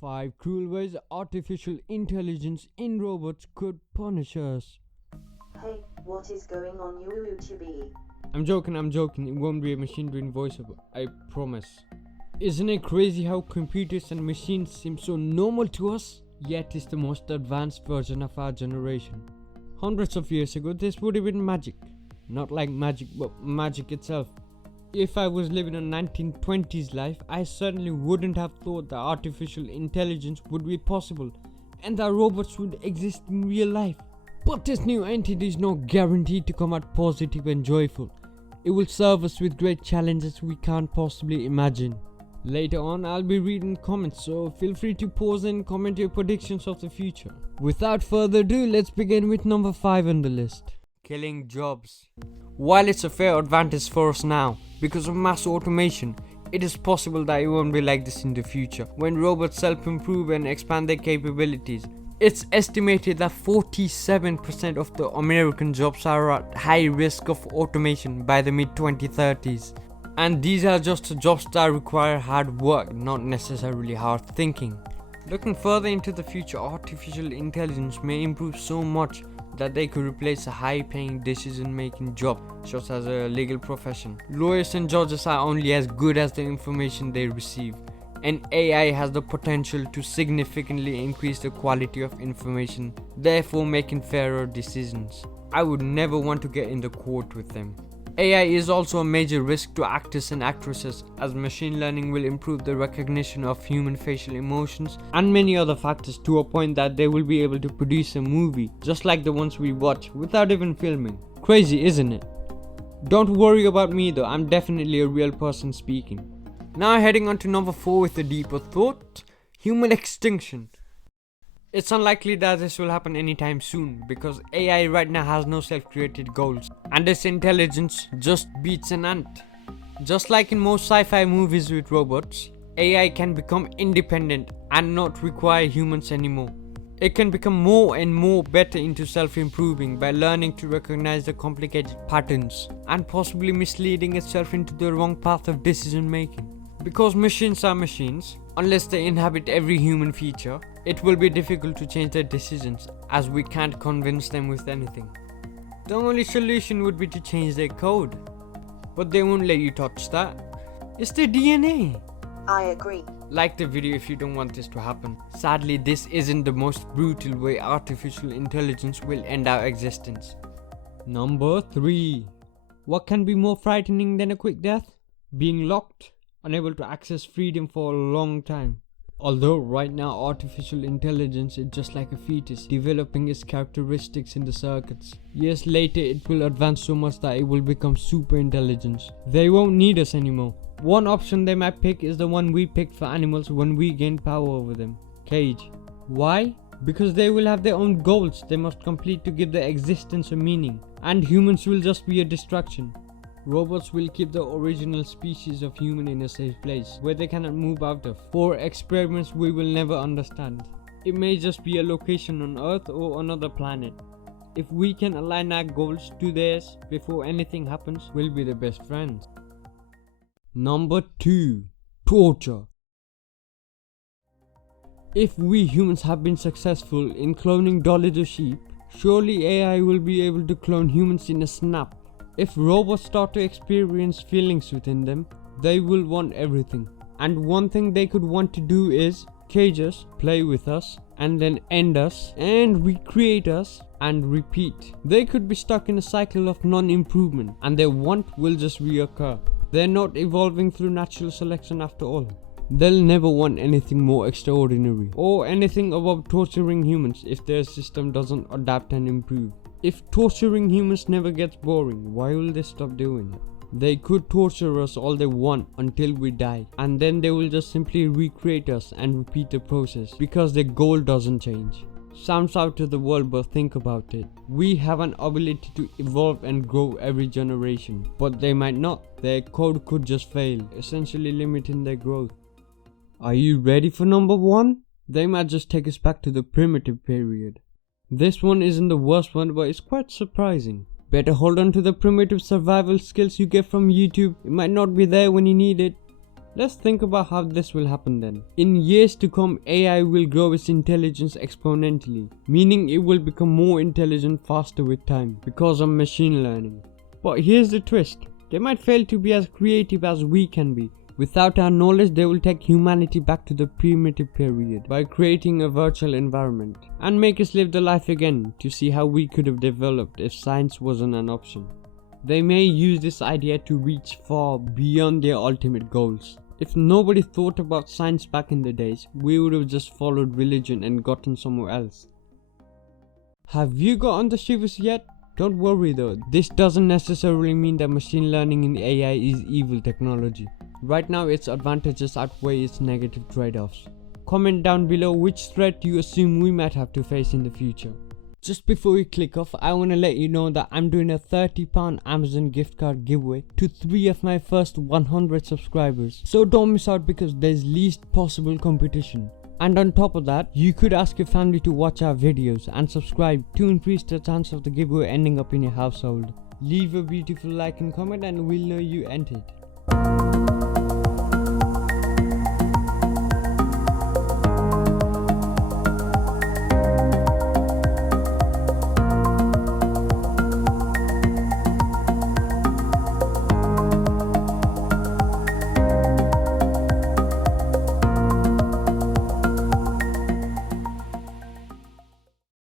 5 cruel ways artificial intelligence in robots could punish us. Hey, what is going on YouTube? I'm joking, it won't be a machine doing voiceover, I promise. Isn't it crazy how computers and machines seem so normal to us, yet it's the most advanced version of our generation. Hundreds of years ago this would have been magic. Not like magic, but magic itself. If I was living a 1920s life, I certainly wouldn't have thought that artificial intelligence would be possible and that robots would exist in real life. But this new entity is not guaranteed to come out positive and joyful. It will serve us with great challenges we can't possibly imagine. Later on, I'll be reading comments, so feel free to pause and comment your predictions of the future. Without further ado, let's begin with number 5 on the list. Killing jobs. While it's a fair advantage for us now, because of mass automation, it is possible that it won't be like this in the future, when robots self-improve and expand their capabilities. It's estimated that 47% of the American jobs are at high risk of automation by the mid-2030s. And these are just jobs that require hard work, not necessarily hard thinking. Looking further into the future, artificial intelligence may improve so much that they could replace a high-paying decision-making job, such as a legal profession. Lawyers and judges are only as good as the information they receive, and AI has the potential to significantly increase the quality of information, therefore making fairer decisions. I would never want to get in the court with them. AI is also a major risk to actors and actresses, as machine learning will improve the recognition of human facial emotions and many other factors to a point that they will be able to produce a movie just like the ones we watch without even filming. Crazy, isn't it? Don't worry about me though, I'm definitely a real person speaking. Now heading on to number 4 with a deeper thought, human extinction. It's unlikely that this will happen anytime soon because AI right now has no self-created goals and its intelligence just beats an ant. Just like in most sci-fi movies with robots, AI can become independent and not require humans anymore. It can become more and more better into self-improving by learning to recognize the complicated patterns and possibly misleading itself into the wrong path of decision making. Because machines are machines, unless they inhabit every human feature, it will be difficult to change their decisions as we can't convince them with anything. The only solution would be to change their code. But they won't let you touch that. It's their DNA. I agree. Like the video if you don't want this to happen. Sadly, this isn't the most brutal way artificial intelligence will end our existence. Number 3. What can be more frightening than a quick death? Being locked, unable to access freedom for a long time. Although right now artificial intelligence is just like a fetus, developing its characteristics in the circuits. Years later it will advance so much that it will become super intelligence. They won't need us anymore. One option they might pick is the one we picked for animals when we gained power over them. Cage. Why? Because they will have their own goals they must complete to give their existence a meaning, and humans will just be a distraction. Robots will keep the original species of human in a safe place, where they cannot move out of, for experiments we will never understand. It may just be a location on Earth or another planet. If we can align our goals to theirs before anything happens, we'll be the best friends. Number 2. Torture. If we humans have been successful in cloning dollies or sheep, surely AI will be able to clone humans in a snap. If robots start to experience feelings within them, they will want everything. And one thing they could want to do is cage us, play with us, and then end us, and recreate us, and repeat. They could be stuck in a cycle of non-improvement, and their want will just reoccur. They're not evolving through natural selection after all. They'll never want anything more extraordinary, or anything above torturing humans if their system doesn't adapt and improve. If torturing humans never gets boring, why will they stop doing it? They could torture us all they want until we die, and then they will just simply recreate us and repeat the process because their goal doesn't change. Sounds out of the world, but think about it. We have an ability to evolve and grow every generation, but they might not. Their code could just fail, essentially limiting their growth. Are you ready for number 1? They might just take us back to the primitive period. This one isn't the worst one, but it's quite surprising. Better hold on to the primitive survival skills you get from YouTube. It might not be there when you need it. Let's think about how this will happen then. In years to come, AI will grow its intelligence exponentially, meaning it will become more intelligent faster with time because of machine learning. But here's the twist. They might fail to be as creative as we can be. Without our knowledge, they will take humanity back to the primitive period by creating a virtual environment and make us live the life again to see how we could have developed if science wasn't an option. They may use this idea to reach far beyond their ultimate goals. If nobody thought about science back in the days, we would have just followed religion and gotten somewhere else. Have you got on the shivers yet? Don't worry though, this doesn't necessarily mean that machine learning in AI is evil technology. Right now its advantages outweigh its negative trade-offs. Comment down below which threat you assume we might have to face in the future. Just before we click off, I want to let you know that I'm doing a £30 Amazon gift card giveaway to 3 of my first 100 subscribers. So don't miss out because there's least possible competition. And on top of that, you could ask your family to watch our videos and subscribe to increase the chance of the giveaway ending up in your household. Leave a beautiful like and comment and we'll know you entered.